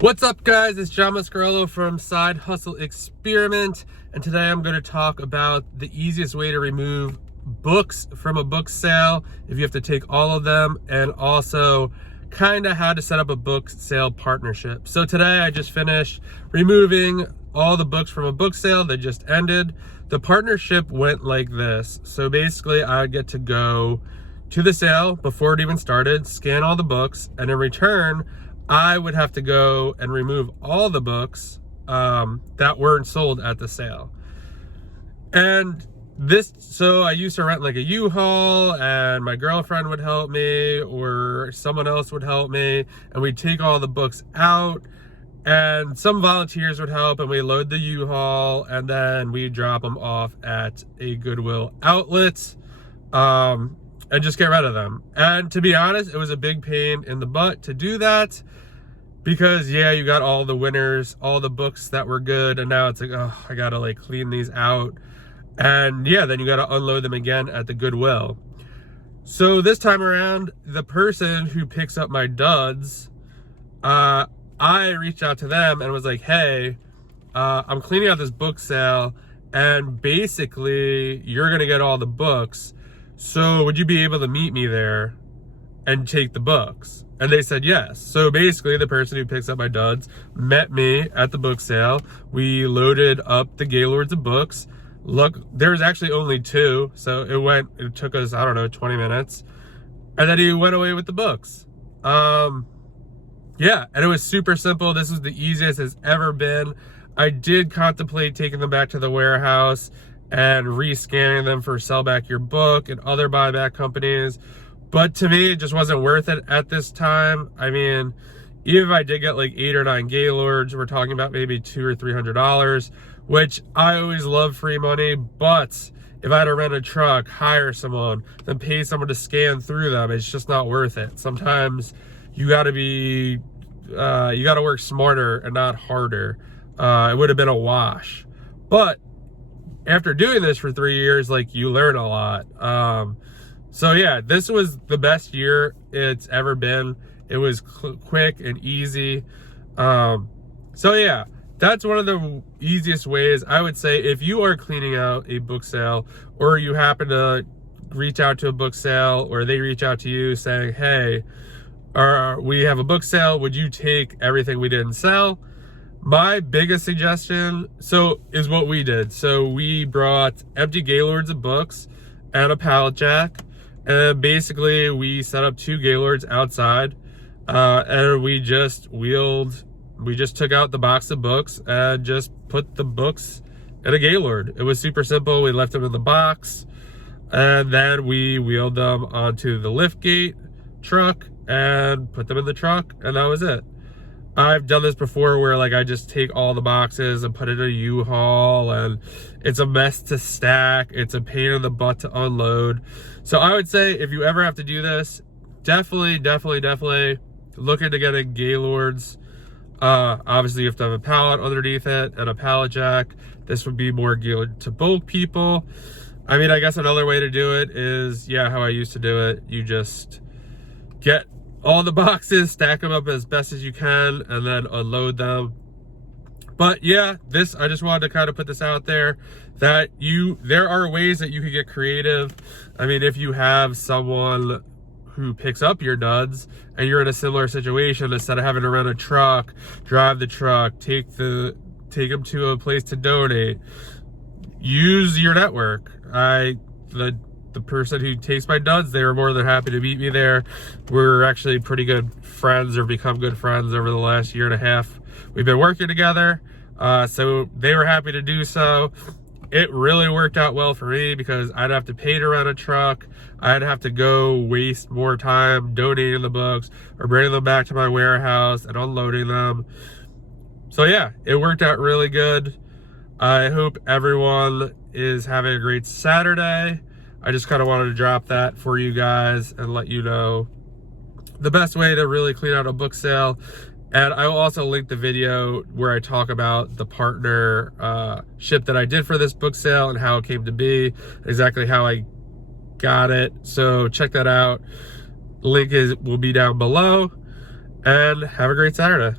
What's up, guys? It's John Mascarello from Side Hustle Experiment, and today I'm going to talk about the easiest way to remove books from a book sale if you have to take all of them, and also kind of how to set up a book sale partnership. So today I just finished removing all the books from a book sale that just ended. The partnership went like this. So basically I get to go to the sale before it even started, scan all the books, and in return I would have to go and remove all the books that weren't sold at the sale. And so I used to rent like a U-Haul, and my girlfriend would help me or someone else would help me, and we'd take all the books out, and some volunteers would help, and we load the U-Haul, and then we drop them off at a Goodwill outlet and just get rid of them. And to be honest, it was a big pain in the butt to do that, because yeah, you got all the winners, all the books that were good, and now it's like, oh, I gotta like clean these out, and yeah, then you gotta unload them again at the Goodwill. So this time around, the person who picks up my duds, I reached out to them and was like, hey, I'm cleaning out this book sale, and basically you're gonna get all the books, so would you be able to meet me there and take the books? And they said yes. So basically the person who picks up my duds met me at the book sale. We loaded up the Gaylords of books. Look, there was actually only two, so it took us, I don't know, 20 minutes. And then he went away with the books. Yeah, and it was super simple. This was the easiest it's ever been. I did contemplate taking them back to the warehouse and re-scanning them for Sell Back Your Book and other buyback companies. But to me, it just wasn't worth it at this time. I mean, even if I did get like 8 or 9 Gaylords, we're talking about maybe $200 or $300, which I always love free money. But if I had to rent a truck, hire someone, then pay someone to scan through them, it's just not worth it. Sometimes you gotta work smarter and not harder. It would have been a wash. But after doing this for 3 years, like, you learn a lot. So yeah, this was the best year it's ever been. It was quick and easy. So yeah, that's one of the easiest ways. I would say if you are cleaning out a book sale, or you happen to reach out to a book sale, or they reach out to you saying, hey, we have a book sale, would you take everything we didn't sell? My biggest suggestion is what we did. So we brought empty Gaylords of books and a pallet jack. And basically we set up 2 Gaylords outside, and we just took out the box of books and just put the books in a Gaylord. It was super simple. We left them in the box, and then we wheeled them onto the liftgate truck and put them in the truck, and that was it. I've done this before where like I just take all the boxes and put it in a U-Haul, and it's a mess to stack. It's a pain in the butt to unload. So I would say if you ever have to do this, definitely look into getting Gaylords. Obviously you have to have a pallet underneath it and a pallet jack. This would be more geared to bulk people. I mean, I guess another way to do it is, yeah, how I used to do it. You just get all the boxes, stack them up as best as you can, and then unload them. But yeah, I just wanted to kind of put this out there that there are ways that you can get creative. I mean, if you have someone who picks up your duds and you're in a similar situation, instead of having to rent a truck, drive the truck, take them to a place to donate, use your network. The person who takes my duds, they were more than happy to meet me there. We're actually pretty good friends, or become good friends, over the last year and a half. We've been working together, so they were happy to do so. It really worked out well for me because I'd have to pay to rent a truck. I'd have to go waste more time donating the books or bringing them back to my warehouse and unloading them. So yeah, it worked out really good. I hope everyone is having a great Saturday. I just kind of wanted to drop that for you guys and let you know the best way to really clean out a book sale. And I will also link the video where I talk about the partnership that I did for this book sale and how it came to be, exactly how I got it. So check that out. Link will be down below, and have a great Saturday.